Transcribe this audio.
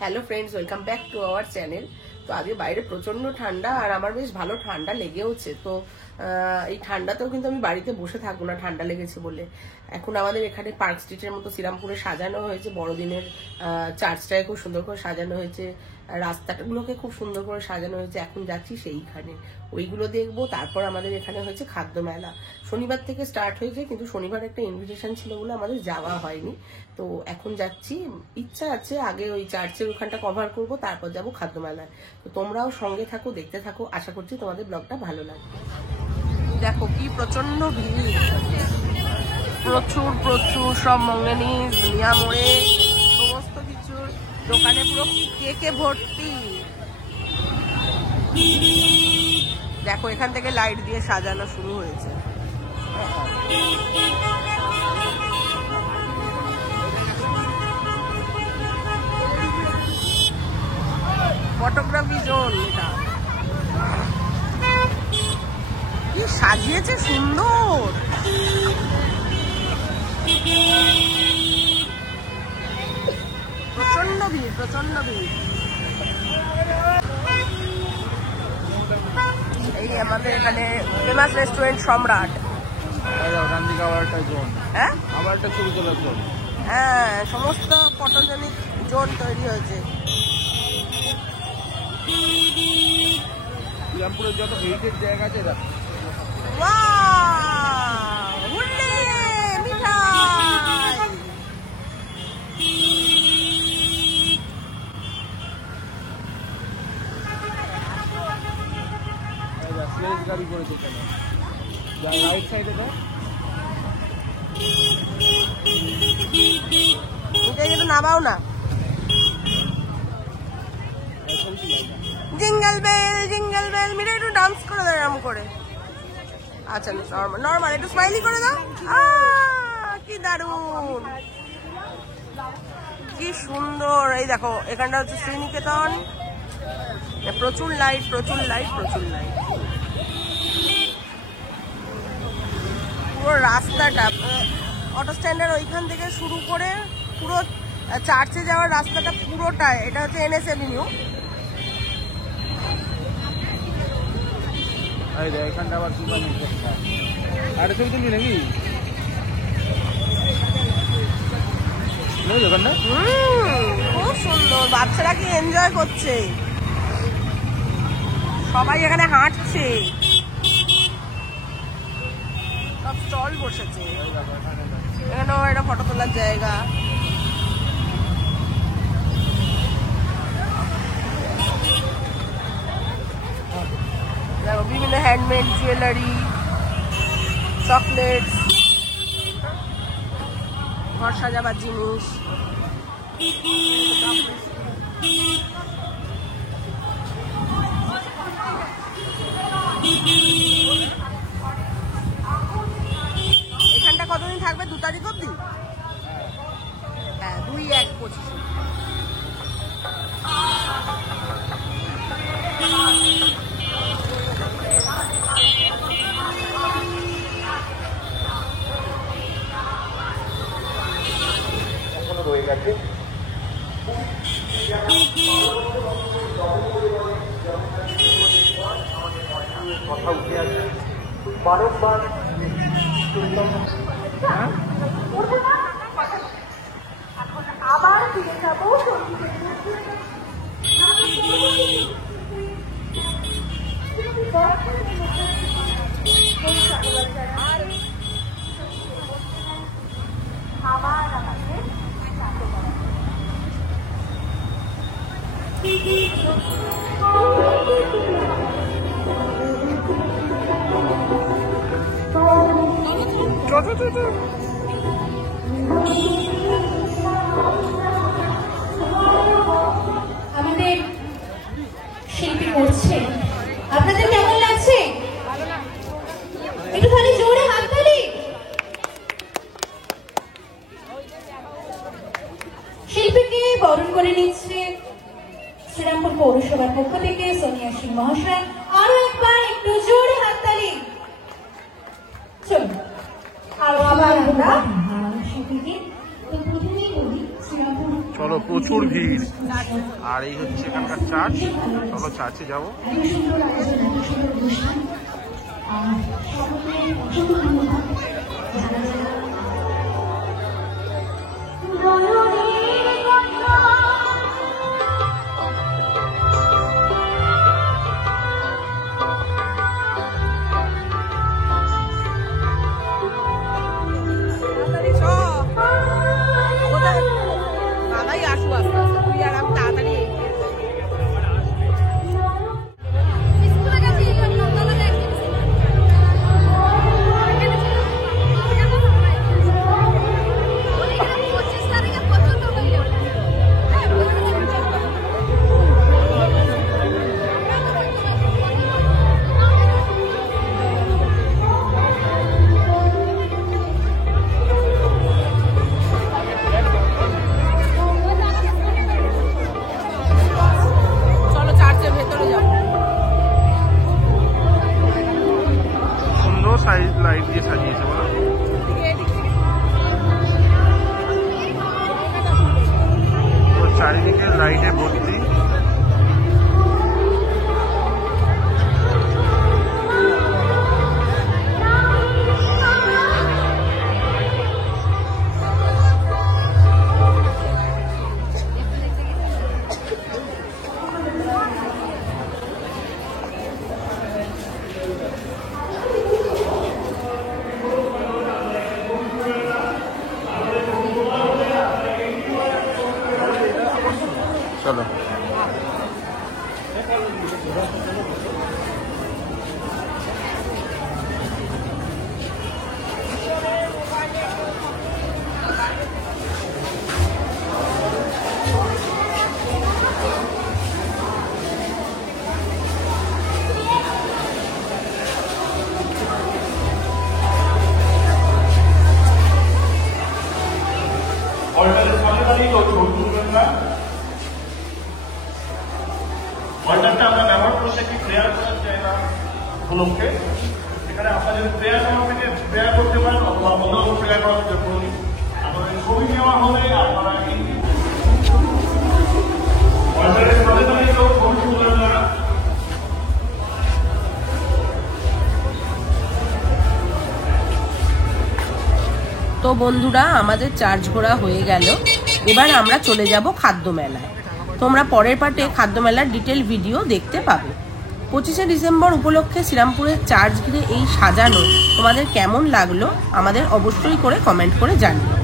Hello friends, welcome back to our channel. তো আজকে বাইরে প্রচন্ড ঠান্ডা আর আমার বেশ ভালো ঠান্ডা লেগেওছে। তো এই ঠান্ডাতেও কিন্তু আমি বাড়িতে বসে থাকবো না ঠান্ডা লেগেছে বলে। এখন আমাদের এখানে পার্ক স্ট্রিটের মতো শ্রীরামপুরে সাজানো হয়েছে, বড়দিনের চার্চটাকে খুব সুন্দর করে সাজানো হয়েছে, রাস্তাগুলোকে খুব সুন্দর করে সাজানো হয়েছে। এখন যাচ্ছি সেইখানে, ওইগুলো দেখবো। তারপর আমাদের এখানে হয়েছে খাদ্য মেলা, শনিবার থেকে স্টার্ট হয়েছে, কিন্তু শনিবার একটা ইনভিটেশন ছিল বলে আমাদের যাওয়া হয়নি। তো এখন যাচ্ছি, ইচ্ছা আছে আগে ওই চার্চের ওখানটা কভার করব, তারপর যাবো খাদ্য মেলায়। তো তোমরাও সঙ্গে থাকো, দেখতে থাকো, আশা করছি তোমাদের ব্লগটা ভালো লাগবে। দেখো কি প্রচন্ড ভিড়, প্রচুর প্রচুর সব মঙ্গেনিজ, মিয়ামোড়ে, সমস্ত কিছুর দোকানে পুরো কেকে ভর্তি। দেখো এখান থেকে লাইট দিয়ে সাজানো শুরু হয়েছে। ফটোগ্রাফি জোন, এটা কি সাজিয়েছে সুন্দর। প্রচন্ড ভিড়, প্রচন্ড ভিড়। এই আমাদের এখানে ফেমাস রেস্টুরেন্ট সম্রাট। হ্যাঁ, আবার একটা ছবি তোলার জন্য হ্যাঁ, সমস্ত ফটোজেনিক জোন তৈরি হয়েছে। শ্রীরামপুরের যত হেরিটেজ জায়গা আছে গাড়ি করেছে এখানে, রাইট সাইডে নামাও না। জিঙ্গল বেল মিলে একটু ডান্স করে দাও এরকম করে। আচ্ছা নর্মাল একটু স্মাইলি করে দাও। কি দারুণ, কি সুন্দর। এই দেখো এখানটা হচ্ছে শ্রীনিকেতন, প্রচুর লাইট, প্রচুর লাইট, প্রচুর লাইট। পুরো রাস্তাটা, অটো স্ট্যান্ডের ওইখান থেকে শুরু করে পুরো চার্চে যাওয়ার রাস্তাটা পুরোটাই, এটা হচ্ছে NS এভিনিউ। এখানটা আবার আর ছবি তুলবি নাকি দোকানটা? খুব সুন্দর, বাচ্চারা কি এনজয় করছে, সবাই এখানে হাঁটছে, সব স্টল বসেছে। এখানেও একটা ফটো তোলার জায়গা। দেখো বিভিন্ন হ্যান্ডমেড জুয়েলারি, চকলেটস, ঘর সাজাবার জিনিস। এখানটা কতদিন থাকবে? 2 তারিখ অব্দি? হ্যাঁ, 2/1/25। রয়ে গেছে কথা উঠে আসে বারবার। আবার ফিরে যাবো আবার আমাদের আমাদের শিল্পী করছে, আপনাদের কেমন লাগছে? একটু খালি জোরে হাততালি। শিল্পীকে বরণ করে নিচ্ছে শ্রীরামপুর পৌরসভার পক্ষ থেকে সোনিয়া সিং মহাশয়। আরো একবার একটু জোরে হাততালি। চলুন আবার আমরা শিল্পীকে তো প্রথমেই বলি শ্রীরামপুর চলো প্রচুর ভিড়। আর এই হচ্ছে এখানকার চার্চ। চলো চার্চে যাবো। দাদাই আসু আস্তে আস্তে, তুই আর আমি তাড়াতাড়ি এগিয়ে যাই। চলো চার্চের ভেতরে যাবো। সুন্দর সাইজ লাইট দিয়ে সাজিয়েছে বলো। তো চারিদিকে লাইটে ভর্তি। চলো অল্টারটা আমরা ব্যবহার করছি কি প্রেয়ার করার জায়গা উপলক্ষে। এখানে আপনারা যদি প্রেয়ার করার থেকে প্রেয়ার করতে পারেন অথবা অন্য প্রেয়ার করার থেকে করুন। আপনাদের ছবি নেওয়া হবে, আপনারা এই অল্টারের সাথে সাথে কেউ ছবি তুলবেন না। তো বন্ধুরা, আমাদের চার্চ ঘোরা হয়ে গেল। এবার আমরা চলে যাব খাদ্য মেলায়। তোমরা পরের পার্টে খাদ্য মেলার ডিটেল ভিডিও দেখতে পাবে। 25শে ডিসেম্বর উপলক্ষে শ্রীরামপুরের চার্চ ঘিরে এই সাজানো তোমাদের কেমন লাগলো আমাদের অবশ্যই করে কমেন্ট করে জানিও।